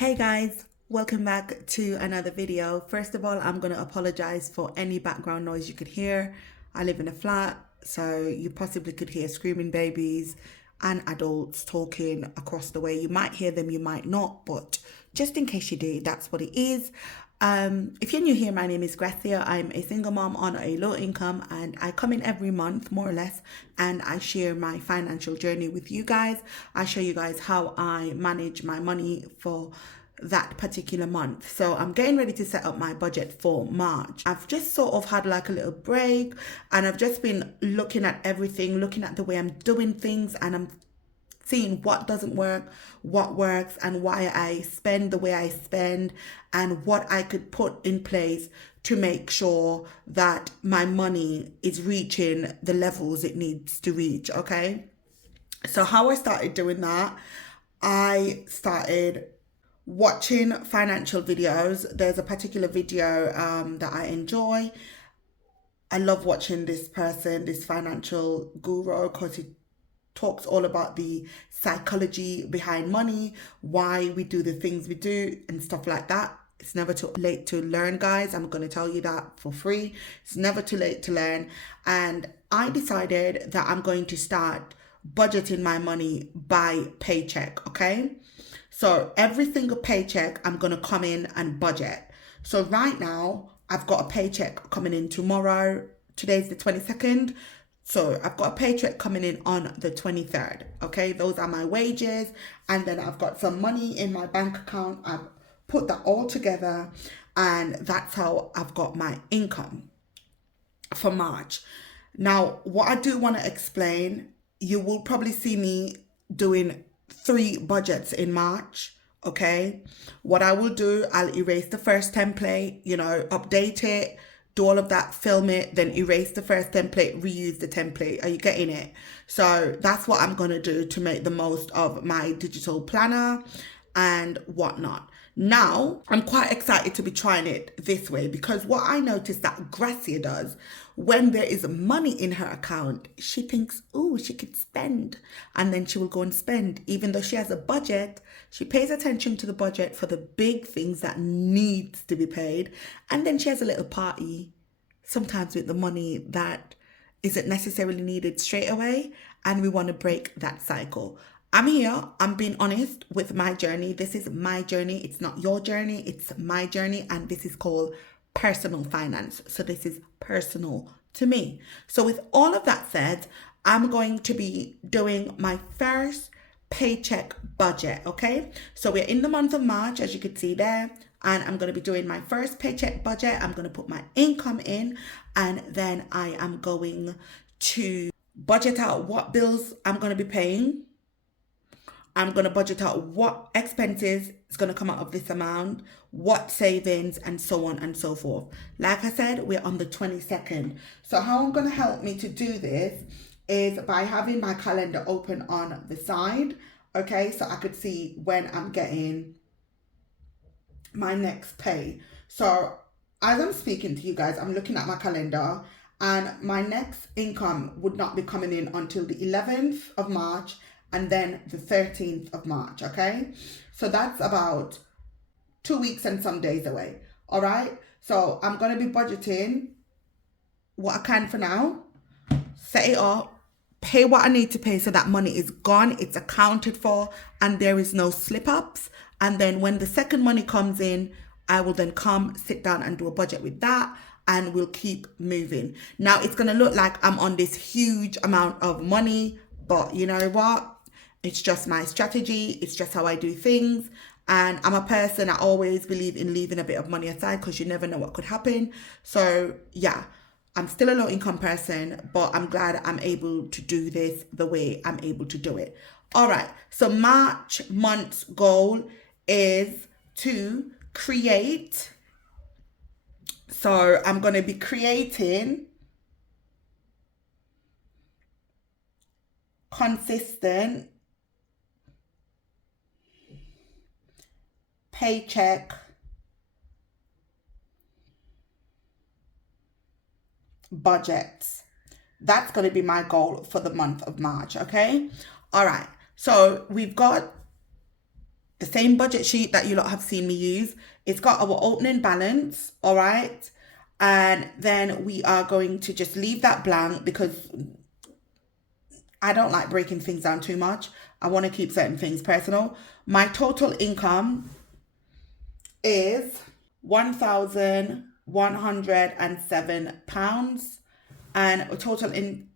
Hey guys, welcome back to another video. First of all, I'm going to apologize for any background noise you could hear. I live in a flat, so you possibly could hear screaming babies and adults talking across the way. You might hear them, you might not, but just in case you do, that's what it is. If you're new here, my name is Gracia. I'm a single mom on a low income, and I come in every month, more or less, and I share my financial journey with you guys. I show you guys how I manage my money for that particular month. So I'm getting ready to set up my budget for March. I've just sort of had like a little break, and I've just been looking at everything, looking at the way I'm doing things, and I'm seeing what doesn't work, what works, and why I spend the way I spend, and what I could put in place to make sure that my money is reaching the levels it needs to reach. Okay. So how I started doing that, I started watching financial videos. There's a particular video that I enjoy. I love watching this person, this financial guru, because he talks all about the psychology behind money, why we do the things we do, and stuff like that. It's never too late to learn, guys. I'm going to tell you that for free. It's never too late to learn. And I decided that I'm going to start budgeting my money by paycheck, okay? So every single paycheck, I'm going to come in and budget. So right now, I've got a paycheck coming in tomorrow. Today's the 22nd. So I've got a paycheck coming in on the 23rd. Okay, those are my wages. And then I've got some money in my bank account. I've put that all together, and that's how I've got my income for March. Now, what I do want to explain, you will probably see me doing 3 budgets in March. Okay, what I will do, I'll erase the first template, update it, do all of that, film it, then erase the first template, reuse the template. Are you getting it? So that's what I'm going to do to make the most of my digital planner and whatnot. Now, I'm quite excited to be trying it this way, because what I noticed that Gracia does, when there is money in her account, she thinks, oh, she could spend. And then she will go and spend. Even though she has a budget, she pays attention to the budget for the big things that needs to be paid. And then she has a little party, sometimes with the money that isn't necessarily needed straight away. And we want to break that cycle. I'm here. I'm being honest with my journey. This is my journey. It's not your journey. It's my journey. And this is called personal finance. So this is personal to me. So with all of that said, I'm going to be doing my first paycheck budget. Okay. So we're in the month of March, as you can see there. And I'm going to be doing my first paycheck budget. I'm going to put my income in, and then I am going to budget out what bills I'm going to be paying. I'm going to budget out what expenses is going to come out of this amount, what savings, and so on and so forth. Like I said, we're on the 22nd. So how I'm going to help me to do this is by having my calendar open on the side. Okay, so I could see when I'm getting my next pay. So as I'm speaking to you guys, I'm looking at my calendar, and my next income would not be coming in until the 11th of March, and then the 13th of March, okay? So that's about 2 weeks and some days away, all right? So I'm going to be budgeting what I can for now, set it up, pay what I need to pay so that money is gone, it's accounted for, and there is no slip-ups. And then when the second money comes in, I will then come, sit down and do a budget with that, and we'll keep moving. Now, it's going to look like I'm on this huge amount of money, but you know what? It's just my strategy. It's just how I do things. And I'm a person, I always believe in leaving a bit of money aside, because you never know what could happen. So yeah, I'm still a low income person, but I'm glad I'm able to do this the way I'm able to do it. All right. So March month's goal is to create. So I'm going to be creating consistent paycheck budgets. That's going to be my goal for the month of March. Okay. All right. So we've got the same budget sheet that you lot have seen me use. It's got our opening balance, all right? And then we are going to just leave that blank because I don't like breaking things down too much. I want to keep certain things personal. My total income is £1,107, and a total in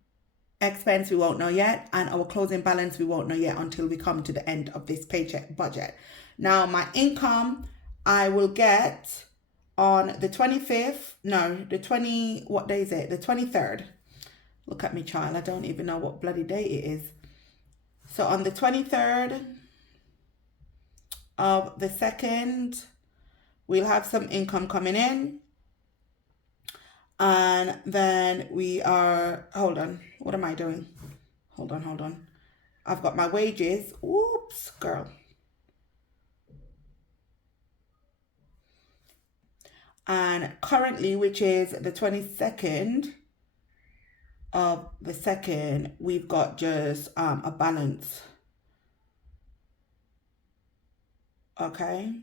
expense we won't know yet, and our closing balance we won't know yet until we come to the end of this paycheck budget. Now my income I will get on the 25th, no, the 20, what day is it? The 23rd. Look at me, child. I don't even know what bloody day it is. So on the 23rd of the 2nd, we'll have some income coming in. And then we are, hold on, what am I doing? Hold on. I've got my wages. Oops, girl. And currently, which is the 22nd of the 2nd, we've got just a balance. Okay.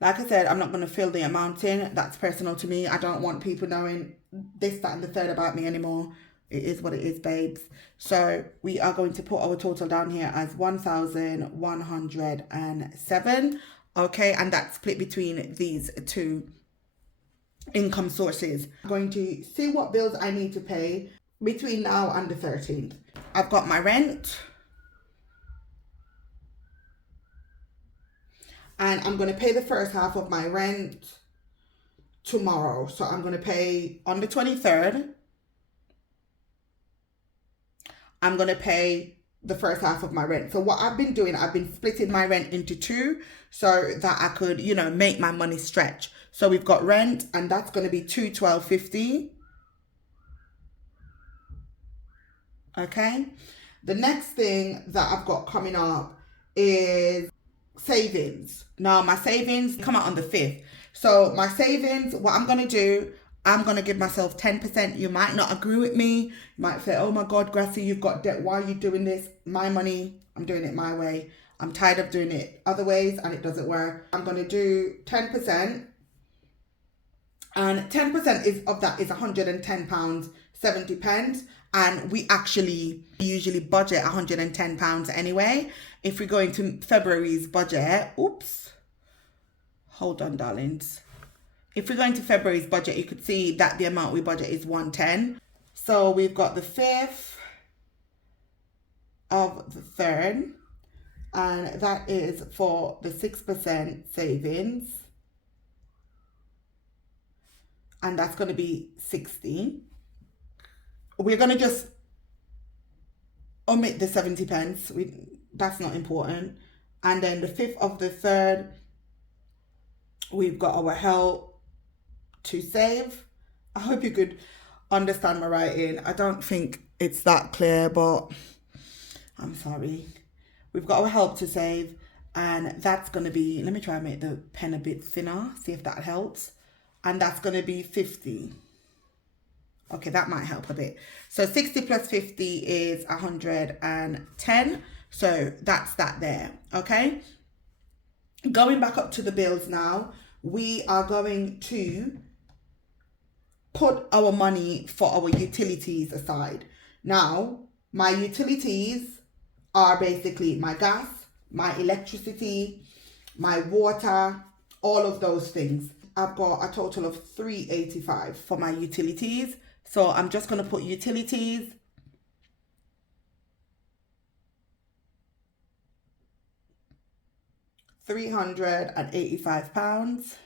Like I said, I'm not going to fill the amount in. That's personal to me. I don't want people knowing this, that, and the third about me anymore. It is what it is, babes. So we are going to put our total down here as 1,107. Okay, and that's split between these two income sources. I'm going to see what bills I need to pay between now and the 13th. I've got my rent. And I'm going to pay the first half of my rent tomorrow. So I'm going to pay on the 23rd. I'm going to pay the first half of my rent. So what I've been doing, I've been splitting my rent into two so that I could, you know, make my money stretch. So we've got rent, and that's going to be $212.50. Okay. The next thing that I've got coming up is savings. Now my savings come out on the 5th. So my savings, what I'm going to do, I'm going to give myself 10%. You might not agree with me. You might say, oh my God, Gracie, you've got debt. Why are you doing this? My money, I'm doing it my way. I'm tired of doing it other ways and it doesn't work. I'm going to do 10%. And 10% is of that is £110.70. And we actually usually budget £110 anyway. If we go into February's budget, oops, hold on, darlings. If we go into February's budget, you could see that the amount we budget is 110. So we've got the 5th of the 3rd, and that is for the 6% savings. And that's going to be 60. We're going to just omit the 70 pence. That's not important. And then the 5th of the 3rd, we've got our help to save. I hope you could understand my writing. I don't think it's that clear, but I'm sorry. We've got our help to save, and that's going to be, let me try and make the pen a bit thinner, see if that helps. And that's going to be 50. Okay, that might help a bit. So 60 plus 50 is 110. So that's that there. Okay. Going back up to the bills now, we are going to put our money for our utilities aside. Now, my utilities are basically my gas, my electricity, my water, all of those things. I've got a total of $385 for my utilities. So I'm just going to put utilities. £385.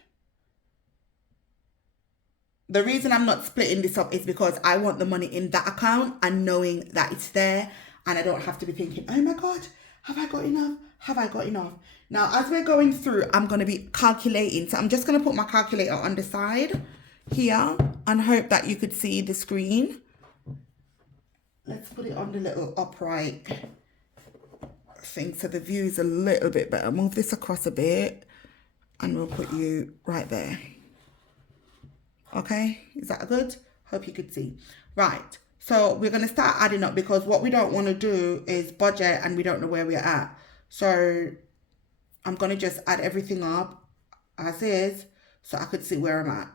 The reason I'm not splitting this up is because I want the money in that account and knowing that it's there, and I don't have to be thinking, oh my God, have I got enough? Have I got enough? Now, as we're going through, I'm going to be calculating. So I'm just going to put my calculator on the side here and hope that you could see the screen. Let's put it on the little upright thing so the view is a little bit better. Move this across a bit and we'll put you right there. Okay, is that good? Hope you could see. Right, so we're going to start adding up, because what we don't want to do is budget and we don't know where we're at. So I'm going to just add everything up as is so I could see where I'm at.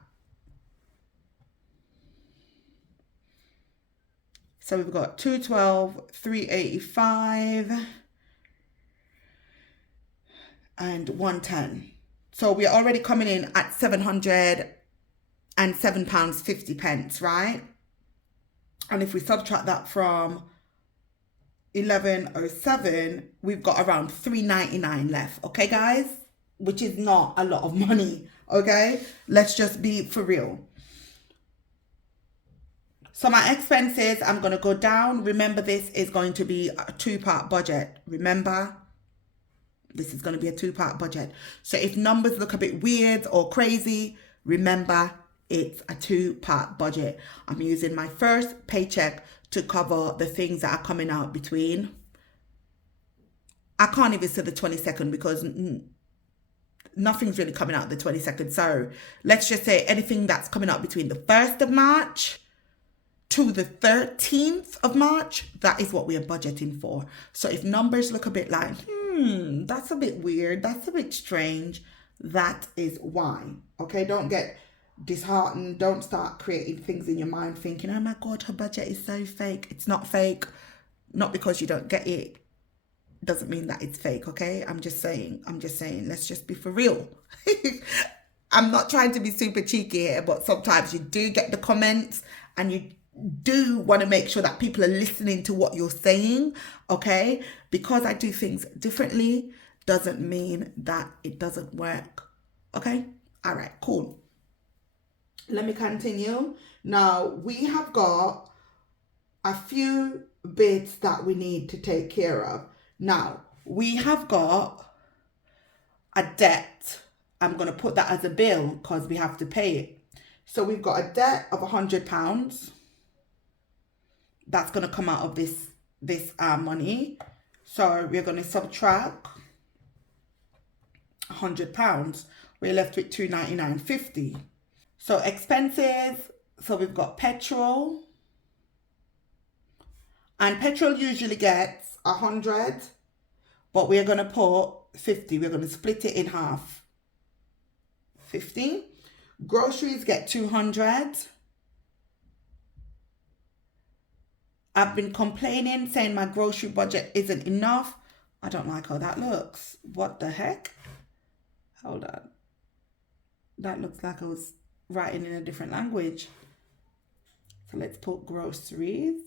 So we've got 212, 385, and 110. So we're already coming in at £707.50, right? And if we subtract that from 1107, we've got around 399 left. Okay, guys? Which is not a lot of money. Okay? Let's just be for real. So my expenses, I'm going to go down. Remember, this is going to be a two-part budget. Remember, this is going to be a two-part budget. So if numbers look a bit weird or crazy, remember, it's a two-part budget. I'm using my first paycheck to cover the things that are coming out between. I can't even say the 22nd because nothing's really coming out the 22nd. So let's just say anything that's coming out between the 1st of March to the 13th of March, that is what we are budgeting for. So if numbers look a bit like, that's a bit weird, that's a bit strange, that is why. Okay, don't get disheartened. Don't start creating things in your mind thinking, oh my God, her budget is so fake. It's not fake. Not because you don't get it doesn't mean that it's fake, okay? I'm just saying, let's just be for real. I'm not trying to be super cheeky here, but sometimes you do get the comments and you do want to make sure that people are listening to what you're saying, okay? Because I do things differently doesn't mean that it doesn't work, okay? All right, cool. Let me continue. Now, we have got a few bits that we need to take care of. Now, we have got a debt. I'm going to put that as a bill because we have to pay it. So we've got a debt of £100. That's going to come out of this money. So we're going to subtract £100. We're left with £299.50. So expenses. So we've got petrol. And petrol usually gets 100, but we're going to put 50. We're going to split it in half. 50. Groceries get 200. I've been complaining, saying my grocery budget isn't enough. I don't like how that looks. What the heck? Hold on. That looks like I was writing in a different language. So let's put groceries.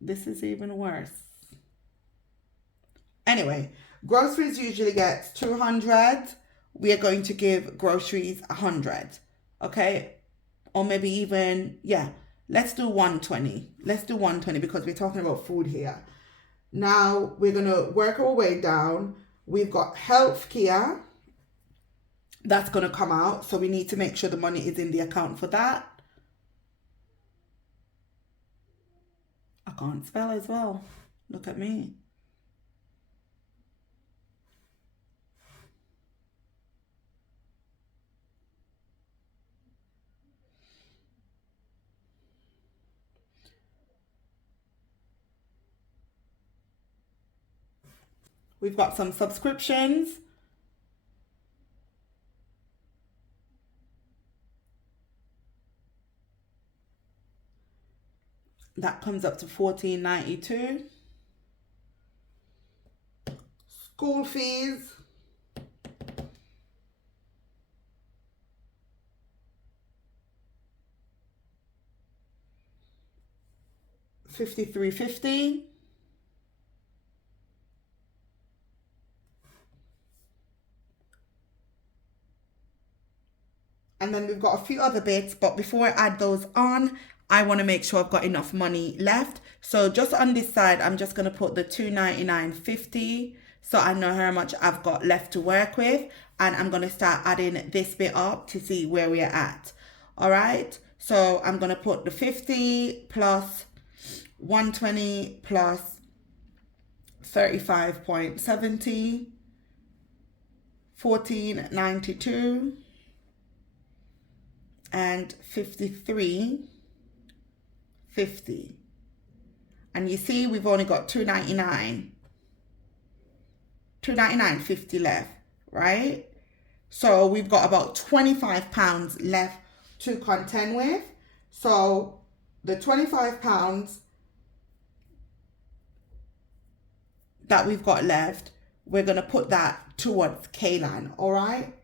This is even worse. Anyway, groceries usually gets 200. We are going to give groceries 100. Okay? Or maybe even, yeah, let's do 120. Let's do 120 because we're talking about food here. Now, we're going to work our way down. We've got healthcare. That's going to come out. So we need to make sure the money is in the account for that. I can't spell as well. Look at me. We've got some subscriptions. That comes up to $14.92. School fees. $53.50. And then we've got a few other bits, but before I add those on, I want to make sure I've got enough money left. So just on this side, I'm just going to put the $299.50 so I know how much I've got left to work with. And I'm going to start adding this bit up to see where we're at. All right. So I'm going to put the 50 plus 120 plus 35.70, 14.92. And 53.50. And you see we've only got $299.50 left, right? So we've got about £25 left to contend with. So the £25 that we've got left, we're going to put that towards Kaylan, all right?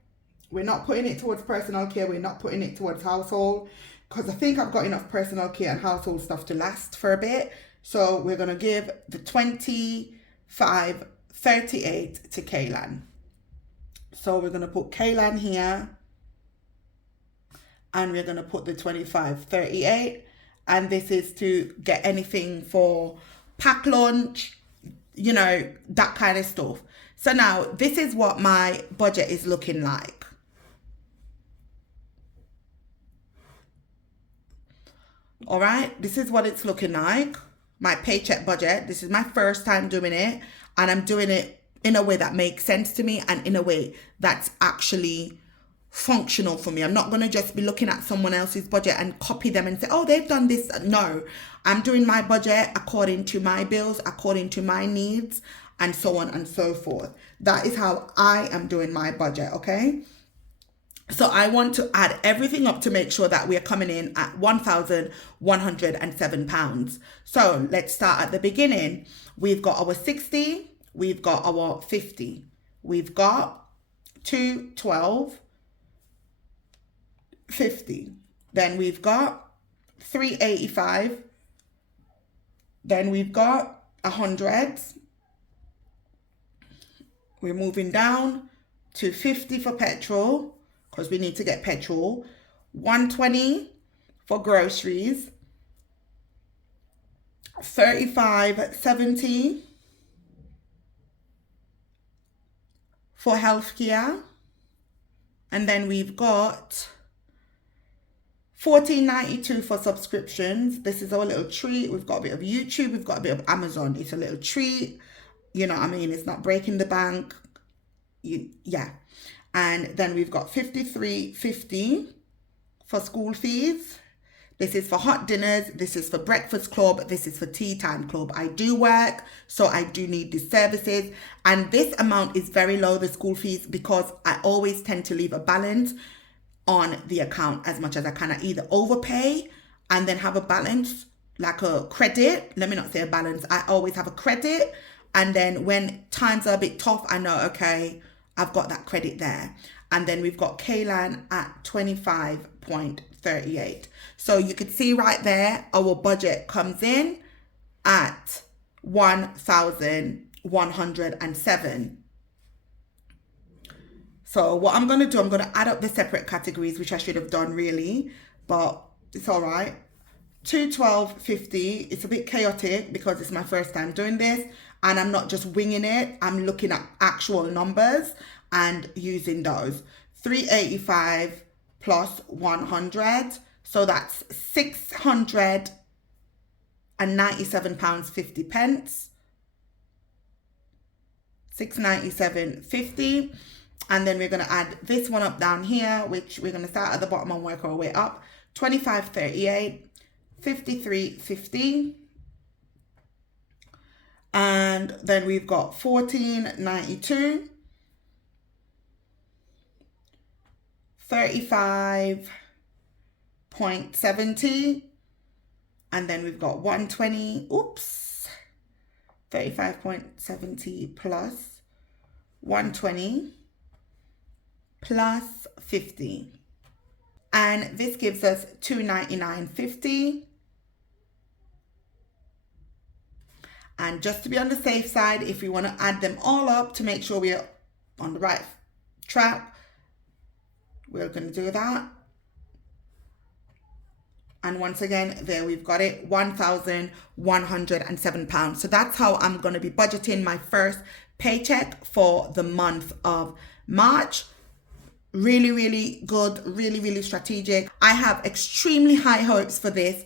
We're not putting it towards personal care. We're not putting it towards household, because I think I've got enough personal care and household stuff to last for a bit. So we're going to give the 25.38 to Kaylan. So we're going to put Kaylan here, and we're going to put the 25.38. And this is to get anything for pack lunch, you know, that kind of stuff. So now this is what my budget is looking like. All right, this is what it's looking like. My paycheck budget. This is my first time doing it, and I'm doing it in a way that makes sense to me and in a way that's actually functional for me. I'm not going to just be looking at someone else's budget and copy them and say, oh, they've done this. No, I'm doing my budget according to my bills, according to my needs, and so on and so forth. That is how I am doing my budget, okay? So I want to add everything up to make sure that we are coming in at £1,107. So let's start at the beginning. We've got our 60, we've got our 50, we've got 212.50. Then we've got 385. Then we've got 100. We're moving down to 50 for petrol, because we need to get petrol. 120 for groceries. 35.70 for healthcare. And then we've got $14.92 for subscriptions. This is our little treat. We've got a bit of YouTube. We've got a bit of Amazon. It's a little treat. You know what I mean? It's not breaking the bank. Yeah. And then we've got $53.50 for school fees. This is for hot dinners. This is for breakfast club. This is for tea time club. I do work, so I do need these services. And this amount is very low, the school fees, because I always tend to leave a balance on the account as much as I can. I either overpay and then have a balance, like a credit. Let me not say a balance. I always have a credit. And then when times are a bit tough, I know, okay, I've got that credit there. And then we've got Kaylan at 25.38. So you can see right there, our budget comes in at 1,107. So what I'm going to do, I'm going to add up the separate categories, which I should have done really, but it's all right. 212.50. It's a bit chaotic because it's my first time doing this, and I'm not just winging it. I'm looking at actual numbers and using those. 385 plus 100. So that's £697.50. 697.50. And then we're going to add this one up down here, which we're going to start at the bottom and work our way up. 25.38, 53.50. And then we've got 14.92, 35.70, and then we've got 120, 35.70 plus 120 plus 50. And this gives us 299.50. And just to be on the safe side, if we want to add them all up to make sure we're on the right track, we're going to do that. And once again, there we've got it, £1,107. So that's how I'm going to be budgeting my first paycheck for the month of March. Really, really good, really, really strategic. I have extremely high hopes for this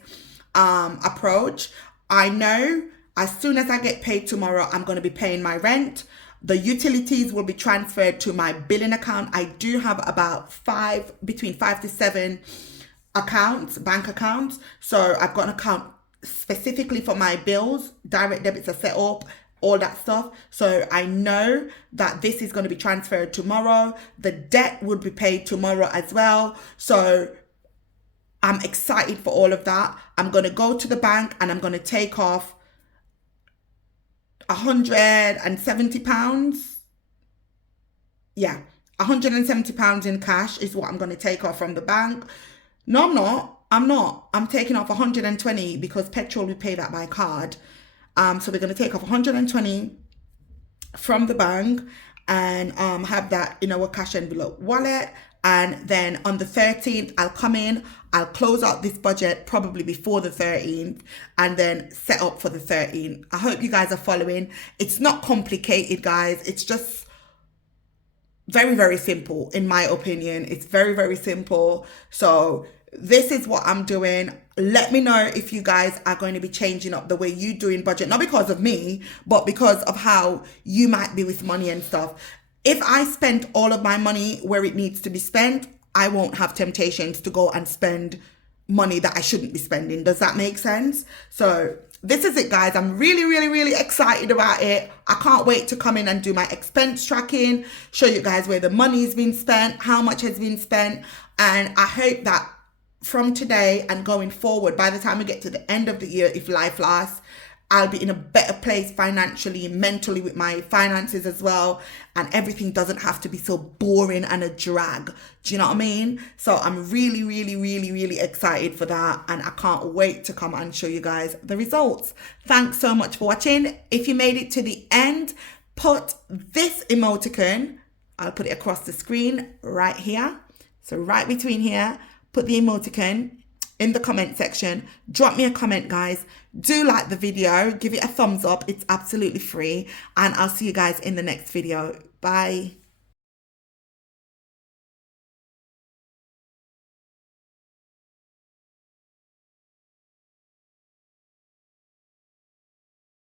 approach. I know as soon as I get paid tomorrow, I'm going to be paying my rent. The utilities will be transferred to my billing account. I do have about between 5 to 7 accounts, bank accounts. So I've got an account specifically for my bills. Direct debits are set up. all that stuff. So I know that this is going to be transferred tomorrow. The debt would be paid tomorrow as well. So I'm excited for all of that. I'm going to go to the bank and I'm going to take off £170. Yeah, £170 in cash is what I'm going to take off from the bank. No, I'm not. I'm taking off 120 because petrol, we pay that by card. So we're going to take off 120 from the bank and have that in our cash envelope wallet. And then on the 13th, I'll come in, I'll close out this budget probably before the 13th and then set up for the 13th. I hope you guys are following. It's not complicated, guys. It's just very, very simple, in my opinion. It's very, very simple. So this is what I'm doing. Let me know if you guys are going to be changing up the way you doing budget, not because of me, but because of how you might be with money and stuff. If I spend all of my money where it needs to be spent, I won't have temptations to go and spend money that I shouldn't be spending. Does that make sense? So this is it, guys. I'm really, really, really excited about it. I can't wait to come in and do my expense tracking, show you guys where the money's been spent, how much has been spent. And I hope that from today and going forward, by the time we get to the end of the year, if life lasts, I'll be in a better place financially, mentally, with my finances as well. And everything doesn't have to be so boring and a drag. Do you know what I mean? So I'm really, really, really, really excited for that. And I can't wait to come and show you guys the results. Thanks so much for watching. If you made it to the end, put this emoticon. I'll put it across the screen right here. So right between here, put the emoticon in the comment section. Drop me a comment, guys. Do like the video, give it a thumbs up. It's absolutely free. And I'll see you guys in the next video. Bye.